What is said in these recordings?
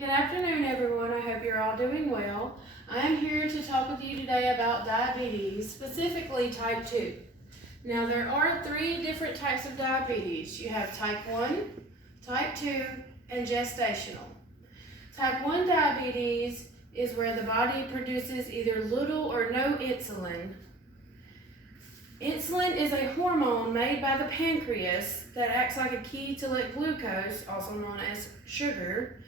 Good afternoon, everyone. I hope you're all doing well. I am here to talk with you today about diabetes, specifically type 2. Now, there are 3 different types of diabetes. You have type 1, type 2, and gestational. Type 1 diabetes is where the body produces either little or no insulin. Insulin is a hormone made by the pancreas that acts like a key to let glucose, also known as sugar,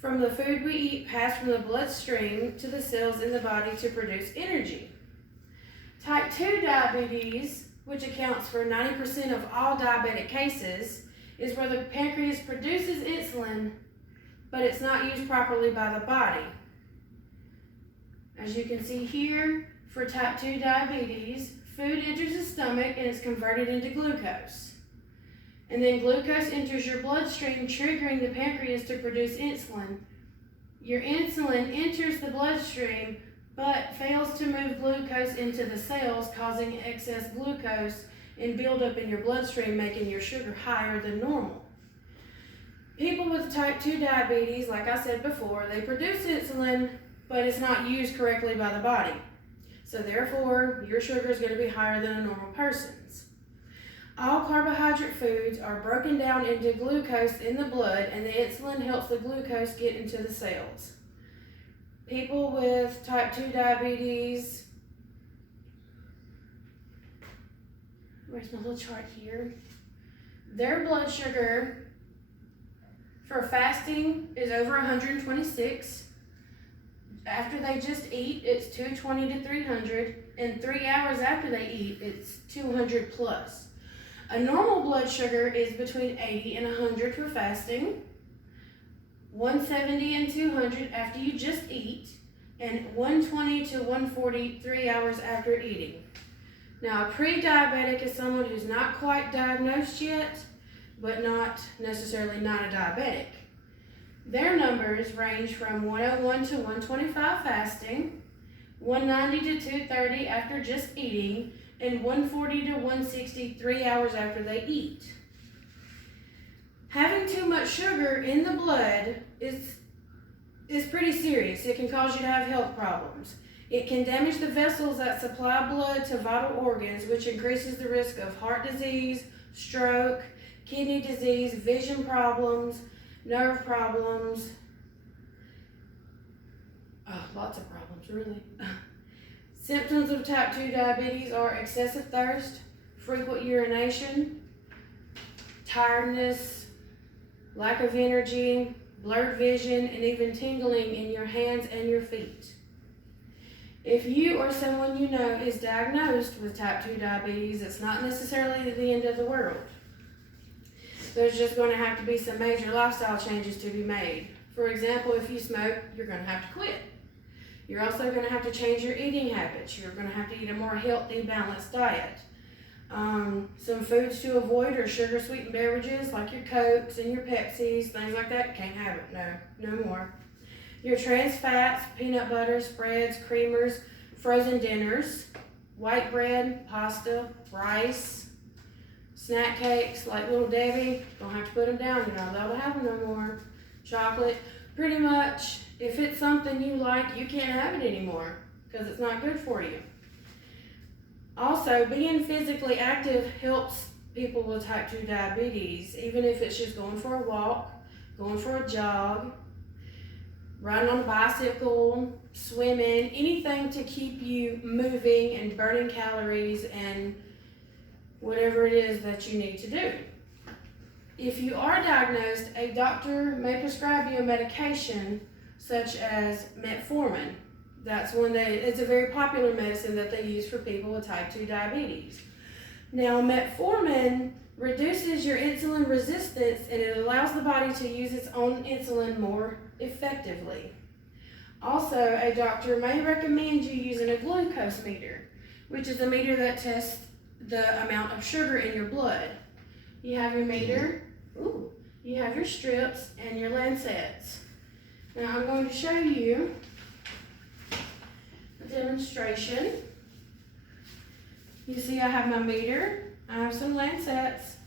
from the food we eat pass from the bloodstream to the cells in the body to produce energy. Type 2 diabetes, which accounts for 90% of all diabetic cases, is where the pancreas produces insulin, but it's not used properly by the body. As you can see here, for type 2 diabetes, food enters the stomach and is converted into glucose. And then glucose enters your bloodstream, triggering the pancreas to produce insulin. Your insulin enters the bloodstream, but fails to move glucose into the cells, causing excess glucose and buildup in your bloodstream, making your sugar higher than normal. People with type 2 diabetes, like I said before, they produce insulin, but it's not used correctly by the body. So therefore, your sugar is going to be higher than a normal person's. All carbohydrate foods are broken down into glucose in the blood, and the insulin helps the glucose get into the cells. People with type 2 diabetes, where's my little chart here? Their blood sugar for fasting is over 126. After they just eat, it's 220 to 300, and 3 hours after they eat, it's 200 plus. A normal blood sugar is between 80 and 100 for fasting, 170 and 200 after you just eat, and 120 to 140 3 hours after eating. Now, a pre-diabetic is someone who's not quite diagnosed yet, but not necessarily not a diabetic. Their numbers range from 101 to 125 fasting, 190 to 230 after just eating, and 140 to 160 3 hours after they eat. Having too much sugar in the blood is pretty serious. It can cause you to have health problems. It can damage the vessels that supply blood to vital organs, which increases the risk of heart disease, stroke, kidney disease, vision problems, nerve problems. Lots of problems, really. Symptoms of type 2 diabetes are excessive thirst, frequent urination, tiredness, lack of energy, blurred vision, and even tingling in your hands and your feet. If you or someone you know is diagnosed with type 2 diabetes, it's not necessarily the end of the world. There's just going to have to be some major lifestyle changes to be made. For example, if you smoke, you're going to have to quit. You're also going to have to change your eating habits. You're going to have to eat a more healthy, balanced diet. Some foods to avoid are sugar-sweetened beverages like your Cokes and your Pepsis, things like that. Can't have it, no more. Your trans fats, peanut butter, spreads, creamers, frozen dinners, white bread, pasta, rice, snack cakes like Little Debbie. Don't have to put them down. You're not allowed to have them no more. Chocolate, pretty much. If it's something you like, you can't have it anymore because it's not good for you. Also, being physically active helps people with type 2 diabetes, even if it's just going for a walk, going for a jog, riding on a bicycle, swimming, anything to keep you moving and burning calories and whatever it is that you need to do. If you are diagnosed, a doctor may prescribe you a medication such as metformin. It's a very popular medicine that they use for people with type 2 diabetes. Now, metformin reduces your insulin resistance and it allows the body to use its own insulin more effectively. Also, a doctor may recommend you using a glucose meter, which is a meter that tests the amount of sugar in your blood. You have your meter, you have your strips, and your lancets. Now I'm going to show you a demonstration. You see I have my meter, I have some lancets,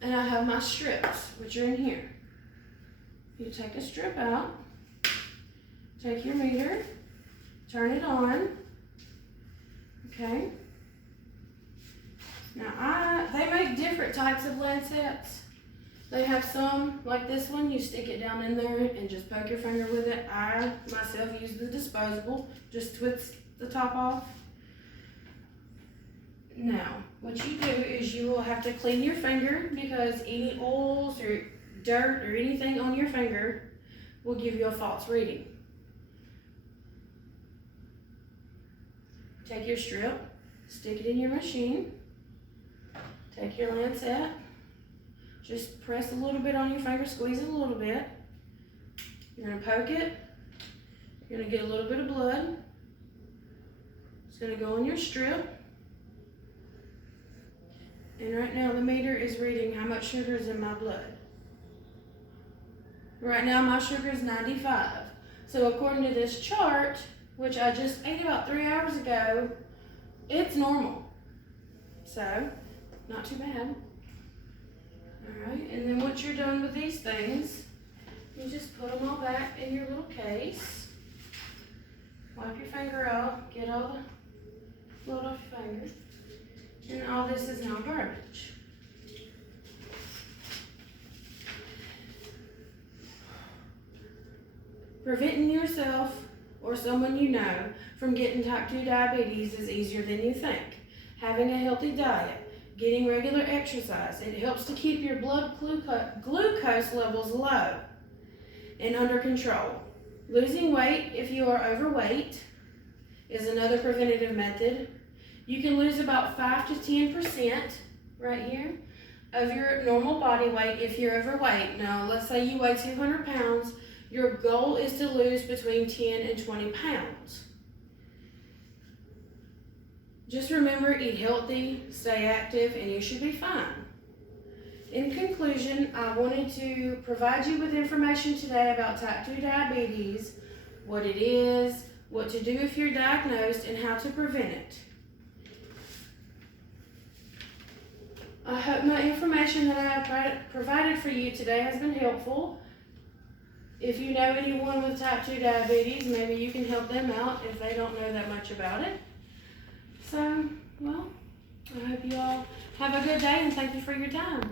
and I have my strips, which are in here. You take a strip out, take your meter, turn it on, okay? Now they make different types of lancets. They have some, like this one, you stick it down in there and just poke your finger with it. I, myself, use the disposable, just twist the top off. Now, what you do is you will have to clean your finger because any oils or dirt or anything on your finger will give you a false reading. Take your strip, stick it in your machine, take your lancet, just press a little bit on your finger, squeeze it a little bit. You're gonna poke it, you're gonna get a little bit of blood. It's gonna go on your strip. And right now the meter is reading how much sugar is in my blood. Right now my sugar is 95. So according to this chart, which I just ate about 3 hours ago, it's normal. So, not too bad. Alright, and then once you're done with these things, you just put them all back in your little case. Wipe your finger out, get all the blood off your finger. And all this is now garbage. Preventing yourself or someone you know from getting type 2 diabetes is easier than you think. Having a healthy diet, getting regular exercise, it helps to keep your blood glucose levels low and under control. Losing weight if you are overweight is another preventative method. You can lose about 5 to 10% right here of your normal body weight if you're overweight. Now, let's say you weigh 200 pounds. Your goal is to lose between 10 and 20 pounds. Just remember, eat healthy, stay active, and you should be fine. In conclusion, I wanted to provide you with information today about type 2 diabetes, what it is, what to do if you're diagnosed, and how to prevent it. I hope my information that I have provided for you today has been helpful. If you know anyone with type 2 diabetes, maybe you can help them out if they don't know that much about it. So, well, I hope you all have a good day and thank you for your time.